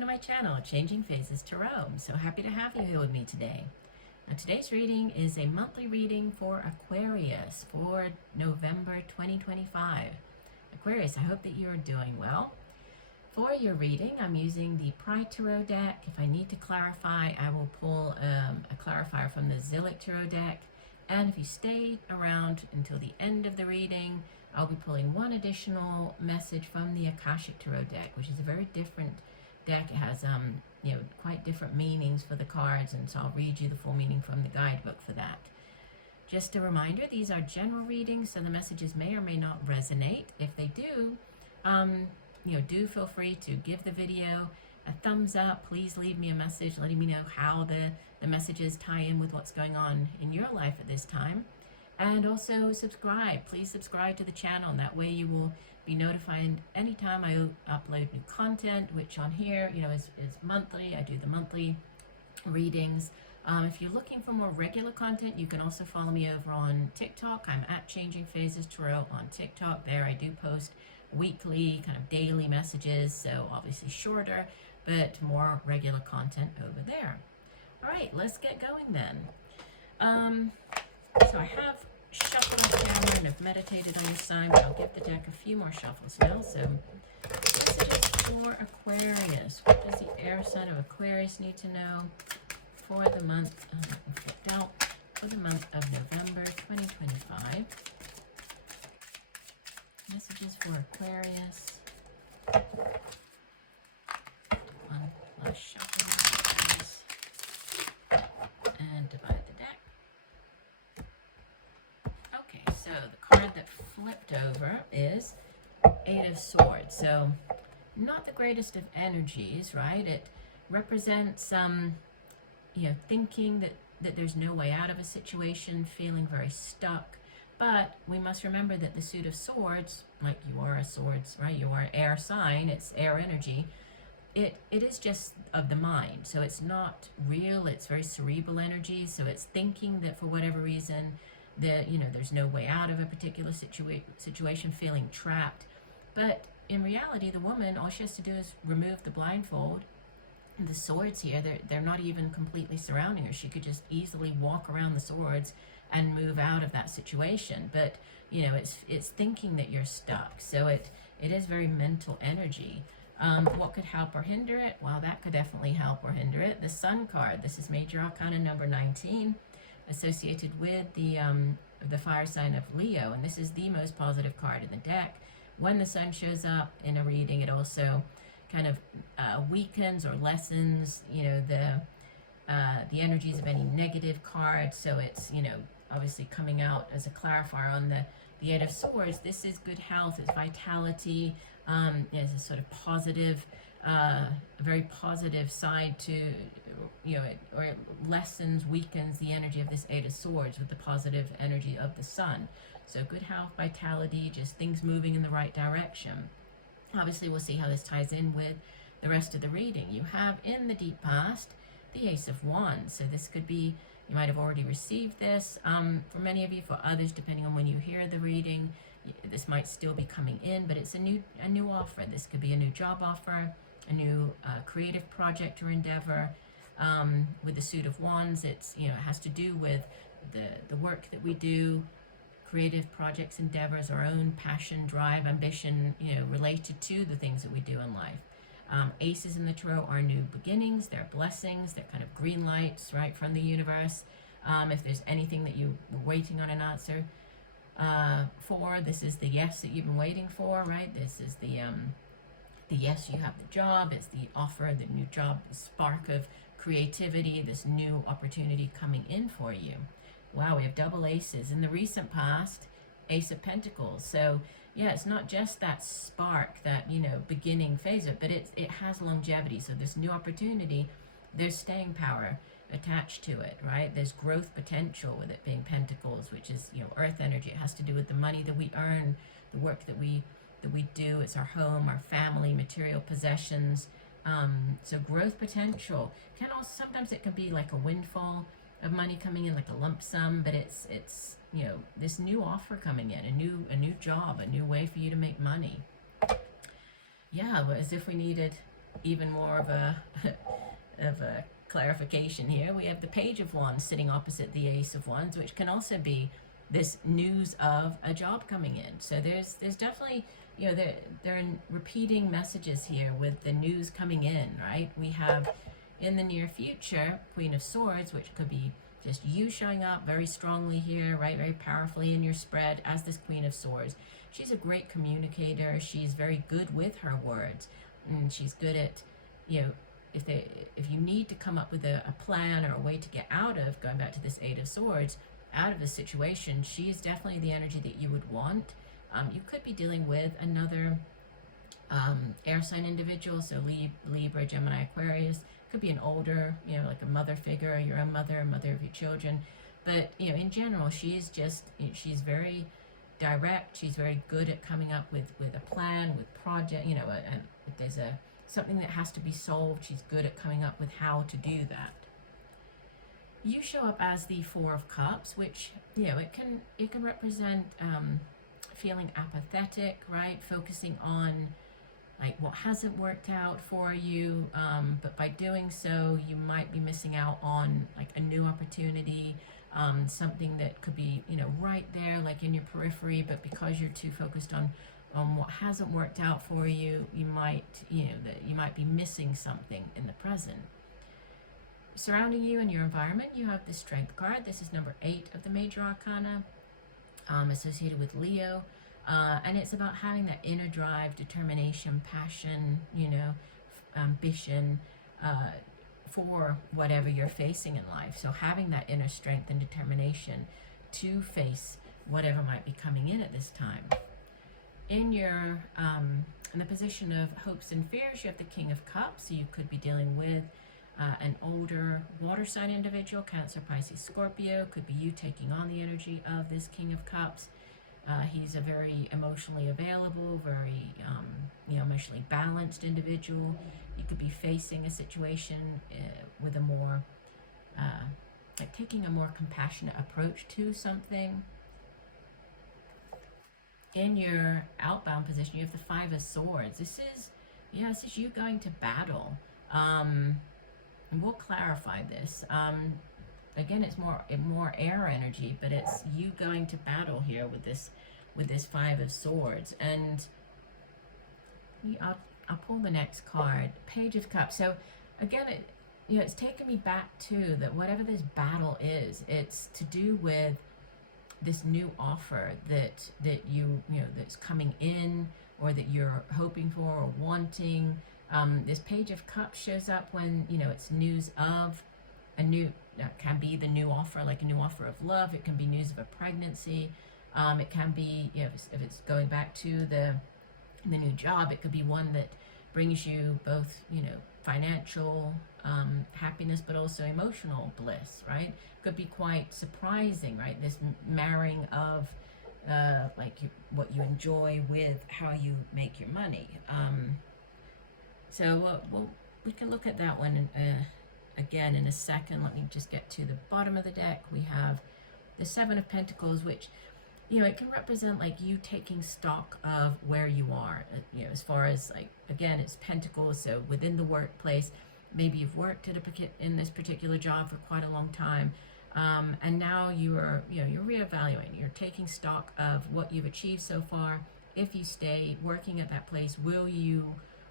welcome to my channel, Changing Phases Tarot. I'm so happy to have you here with me today. Now today's reading is a monthly reading for Aquarius for November 2025. Aquarius, I hope that you're doing well. For your reading, I'm using the Pride Tarot deck. If I need to clarify, I will pull a clarifier from the Zillich Tarot deck. And if you stay around until the end of the reading, I'll be pulling one additional message from the Akashic Tarot deck, which is a very different deck. It has quite different meanings for the cards, and so I'll read you the full meaning from the guidebook for that. Just a reminder, these are general readings, so the messages may or may not resonate. If they do, do feel free to give the video a thumbs up. Please leave me a message letting me know how the messages tie in with what's going on in your life at this time. And also subscribe. Please subscribe to the channel, and that way you will be notified anytime I upload new content, which on here, is monthly. I do the monthly readings. If you're looking for more regular content, you can also follow me over on TikTok. I'm at Changing Phases Tarot on TikTok. There I do post weekly, kind of daily messages, so obviously shorter, but more regular content over there. All right, let's get going then. So I have shuffled the camera and have meditated on this sign, but I'll give the deck a few more shuffles now. So messages for Aquarius. What does the air sign of Aquarius need to know for the month, for the month of November 2025? Messages for Aquarius. One last shuffle, and divide the deck. Okay, so the card that flipped over is Eight of Swords. So not the greatest of energies, right? It represents thinking that there's no way out of a situation, feeling very stuck. But we must remember that the suit of swords, like you are a swords, right? You are an air sign, it's air energy. It is just of the mind. So it's not real, it's very cerebral energy. So it's thinking that for whatever reason, that there's no way out of a particular situation, feeling trapped. But in reality, the woman, all she has to do is remove the blindfold. The swords here, they're not even completely surrounding her. She could just easily walk around the swords and move out of that situation. But it's thinking that you're stuck. So it is very mental energy. What could help or hinder it? Well, that could definitely help or hinder it. The Sun card, this is Major Arcana number 19, associated with the fire sign of Leo, and this is the most positive card in the deck. When the Sun shows up in a reading, it also kind of weakens or lessens the energies of any negative cards. So it's obviously coming out as a clarifier on the Eight of Swords. This is good health, it's vitality, it's a sort of positive, a very positive side to, it lessens, weakens the energy of this Eight of Swords with the positive energy of the Sun. So good health, vitality, just things moving in the right direction. Obviously, we'll see how this ties in with the rest of the reading. You have in the deep past the Ace of Wands. So this could be, you might have already received this. For many of you, for others, depending on when you hear the reading, this might still be coming in, but it's a new offer. This could be a new job offer, a new creative project or endeavor. With the Suit of Wands, it's it has to do with the work that we do, creative projects, endeavors, our own passion, drive, ambition, related to the things that we do in life. Aces in the tarot are new beginnings, they're blessings, they're kind of green lights, right, from the universe. If there's anything that you were waiting on an answer for, this is the yes that you've been waiting for, right? This is the yes, you have the job, it's the offer, the new job, the spark of creativity, this new opportunity coming in for you. Wow, we have double aces. In the recent past, Ace of Pentacles. So yeah, it's not just that spark, that beginning phase of it, but it has longevity. So this new opportunity, there's staying power attached to it, right? There's growth potential with it being Pentacles, which is earth energy. It has to do with the money that we earn, the work that we do. It's our home, our family, material possessions. So growth potential can also, sometimes it can be like a windfall of money coming in, like a lump sum, but it's this new offer coming in, a new job, a new way for you to make money. Yeah, but as if we needed even more of a of a clarification here, we have the Page of Wands sitting opposite the Ace of Wands, which can also be this news of a job coming in. So there's definitely, you know, there are repeating messages here with the news coming in, right? We have in the near future Queen of Swords, which could be just you showing up very strongly here, right, very powerfully in your spread as this Queen of Swords. She's a great communicator. She's very good with her words, and she's good at, you know, if you need to come up with a plan or a way to get out of, going back to this Eight of Swords, out of a situation, she's definitely the energy that you would want. You could be dealing with another air sign individual, so Libra, Gemini, Aquarius. Could be an older, you know, like a mother figure, your own mother, mother of your children. But, you know, in general, she's just, you know, she's very direct. She's very good at coming up with a plan, with project, you know, if there's something that has to be solved, she's good at coming up with how to do that. You show up as the Four of Cups, which, you know, it can represent feeling apathetic, right? Focusing on like what hasn't worked out for you, but by doing so, you might be missing out on like a new opportunity, something that could be, you know, right there, like in your periphery, but because you're too focused on what hasn't worked out for you, you might be missing something in the present. Surrounding you and your environment, you have the Strength card. This is number 8 of the Major Arcana, associated with Leo. And it's about having that inner drive, determination, passion, you know, ambition for whatever you're facing in life. So having that inner strength and determination to face whatever might be coming in at this time. In your in the position of hopes and fears, you have the King of Cups. So you could be dealing with an older water sign individual, Cancer, Pisces, Scorpio. Could be you taking on the energy of this King of Cups. He's a very emotionally available, very you know, emotionally balanced individual. You could be facing a situation with a more like taking a more compassionate approach to something. In your outbound position, you have the Five of Swords. This is you going to battle. And we'll clarify this. Again, it's more air energy, but it's you going to battle here with this Five of Swords. And I'll pull the next card, Page of Cups. So again, it's taken me back to that whatever this battle is, it's to do with this new offer that that's coming in, or that you're hoping for or wanting. This Page of Cups shows up when, you know, it's news of a new, that can be the new offer, like a new offer of love. It can be news of a pregnancy. It can be, you know, if it's going back to the new job, it could be one that brings you both, you know, financial happiness, but also emotional bliss, right? Could be quite surprising, right? This marrying of what you enjoy with how you make your money. So we can look at that one again in a second. Let me just get to the bottom of the deck. We have the Seven of Pentacles, which, you know, it can represent like you taking stock of where you are, you know, as far as like, again, it's Pentacles. So within the workplace, maybe you've worked in this particular job for quite a long time. And now you're reevaluating, you're taking stock of what you've achieved so far. If you stay working at that place, will you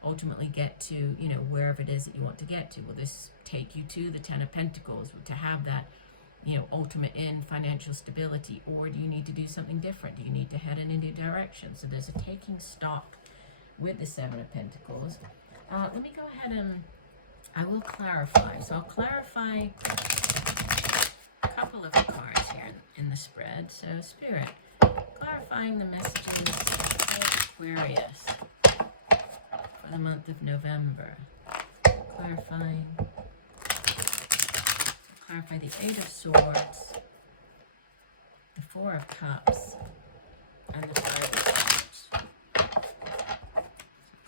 ultimately get to, you know, wherever it is that you want to get to? Will this take you to the Ten of Pentacles to have that, you know, ultimate in financial stability? Or do you need to do something different? Do you need to head in a new direction? So there's a taking stock with the Seven of Pentacles. Let me go ahead and I will clarify. So I'll clarify a couple of cards here in the spread. So Spirit, clarifying the messages of Aquarius for the month of November. Clarify the Eight of Swords, the Four of Cups, and the Five of Swords. So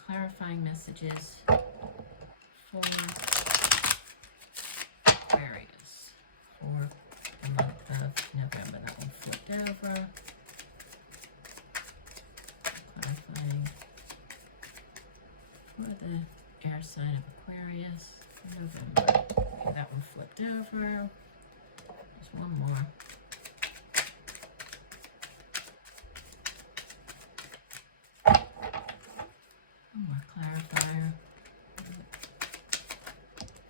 clarifying messages for Aquarius for the month of November. That one flipped over. Clarifying for the air sign Aquarius, November. Okay, that one flipped over. There's one more. One more clarifier.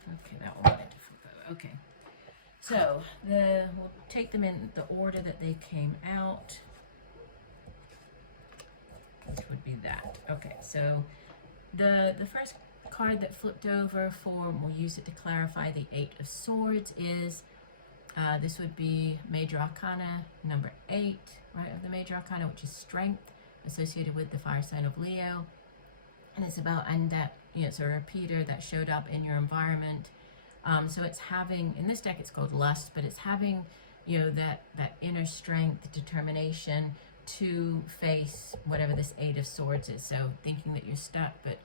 Okay, that one wanted to flip over. Okay. So we'll take them in the order that they came out, which would be that. Okay, so the first card that flipped over we'll use it to clarify the Eight of Swords is, this would be Major Arcana number 8, right, of the Major Arcana, which is Strength, associated with the fire sign of Leo. And it's about, and that, it's a repeater that showed up in your environment. So it's having, in this deck it's called Lust, but it's having, that inner strength, determination to face whatever this Eight of Swords is. So thinking that you're stuck, but,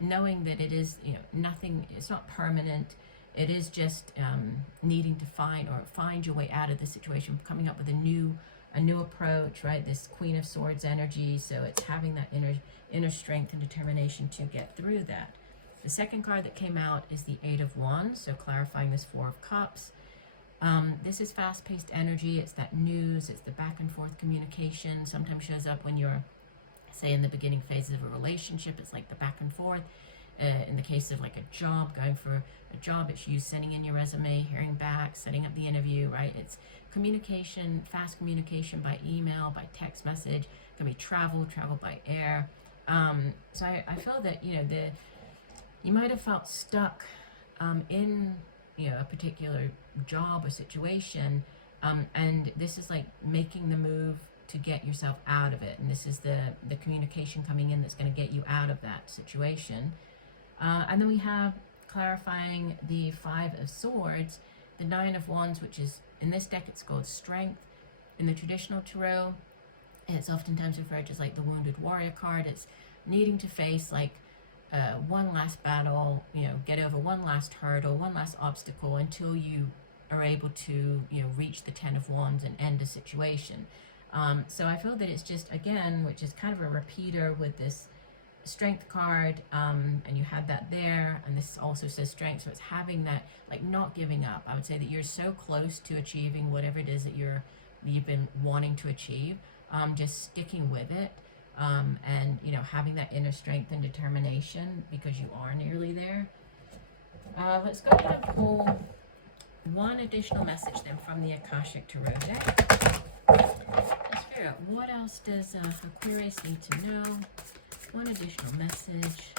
knowing that it is, nothing, it's not permanent. It is just needing to find your way out of the situation, coming up with a new approach, right? This Queen of Swords energy. So it's having that inner strength and determination to get through that. The second card that came out is the Eight of Wands, so clarifying this Four of Cups. This is fast-paced energy. It's that news. It's the back and forth communication. Sometimes shows up when you're, say, in the beginning phases of a relationship. It's like the back and forth. In the case of like a job, going for a job, it's you sending in your resume, hearing back, setting up the interview, right? It's communication, fast communication by email, by text message. It can be travel by air. So I feel that, you might have felt stuck in, a particular job or situation, and this is like making the move to get yourself out of it. And this is the communication coming in that's going to get you out of that situation. And then we have clarifying the Five of Swords, the Nine of Wands, which is, in this deck, it's called Strength. In the traditional tarot, it's oftentimes referred to as like the Wounded Warrior card. It's needing to face like one last battle, get over one last hurdle, one last obstacle until you are able to, reach the Ten of Wands and end a situation. So I feel that it's just, again, which is kind of a repeater with this Strength card, and you had that there, and this also says Strength, so it's having that, like, not giving up. I would say that you're so close to achieving whatever it is that you've been wanting to achieve, just sticking with it, and having that inner strength and determination because you are nearly there. Let's go ahead and pull one additional message then from the Akashic Tarot deck. Let's figure out what else does Aquarius need to know. One additional message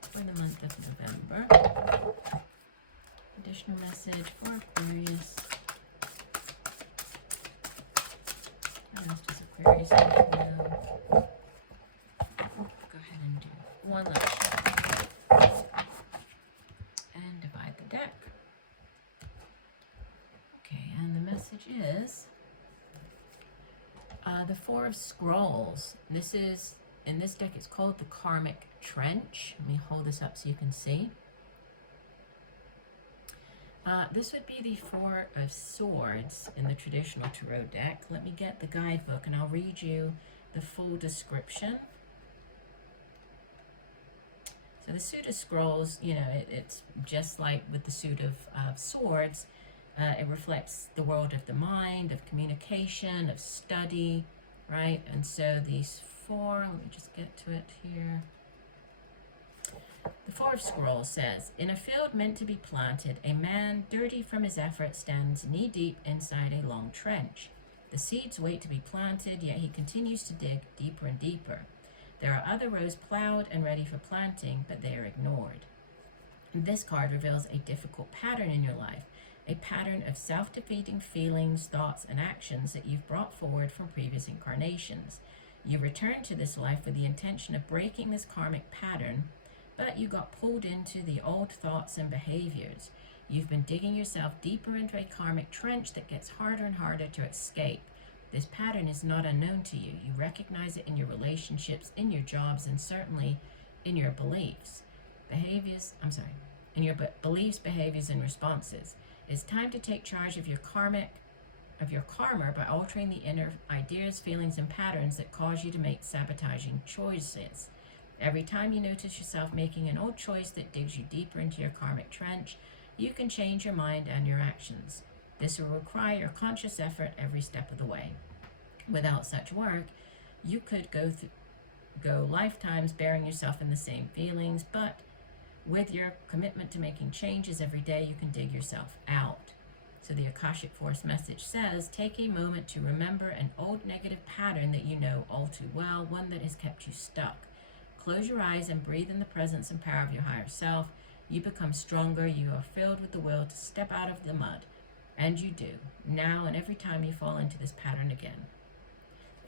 for the month of November. Additional message for Aquarius. What else does Aquarius need to know? Go ahead and do one last shuffle. And divide the deck. Okay, and the message is the Four of Scrolls. This is, in this deck, it's called the Karmic Trench. Let me hold this up so you can see. This would be the Four of Swords in the traditional tarot deck. Let me get the guidebook and I'll read you the full description. So the suit of scrolls, it's just like with the suit of swords. It reflects the world of the mind, of communication, of study, right? And so these four, let me just get to it here. The Four of Scrolls says, in a field meant to be planted, a man, dirty from his effort, stands knee-deep inside a long trench. The seeds wait to be planted, yet he continues to dig deeper and deeper. There are other rows plowed and ready for planting, but they are ignored. This card reveals a difficult pattern in your life, a pattern of self-defeating feelings, thoughts, and actions that you've brought forward from previous incarnations. You returned to this life with the intention of breaking this karmic pattern, but you got pulled into the old thoughts and behaviors. You've been digging yourself deeper into a karmic trench that gets harder and harder to escape. This pattern is not unknown to you. You recognize it in your relationships, in your jobs, and certainly in your beliefs. In your beliefs, behaviors, and responses. It's time to take charge of your karma by altering the inner ideas, feelings, and patterns that cause you to make sabotaging choices. Every time you notice yourself making an old choice that digs you deeper into your karmic trench, you can change your mind and your actions. This will require your conscious effort every step of the way. Without such work, you could go lifetimes burying yourself in the same feelings, but with your commitment to making changes every day, you can dig yourself out. So the Akashic Force message says, take a moment to remember an old negative pattern that you know all too well, one that has kept you stuck. Close your eyes and breathe in the presence and power of your higher self. You become stronger. You are filled with the will to step out of the mud. And you do, now and every time you fall into this pattern again.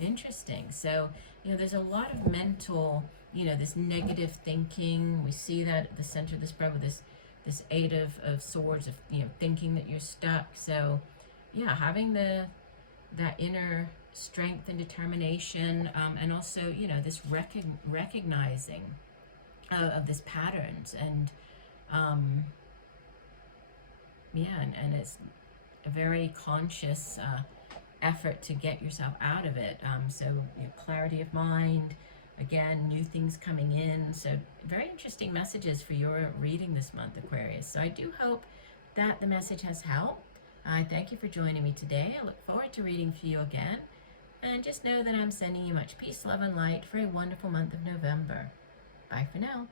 Interesting. So, there's a lot of mental, this negative thinking. We see that at the center of the spread with this Eight of Swords, of thinking that you're stuck. So having that inner strength and determination, and also this recognizing of this patterns, and and it's a very conscious effort to get yourself out of it. So clarity of mind, again, new things coming in. So very interesting messages for your reading this month, Aquarius. So I do hope that the message has helped. I thank you for joining me today. I look forward to reading for you again. And just know that I'm sending you much peace, love, and light for a wonderful month of November. Bye for now.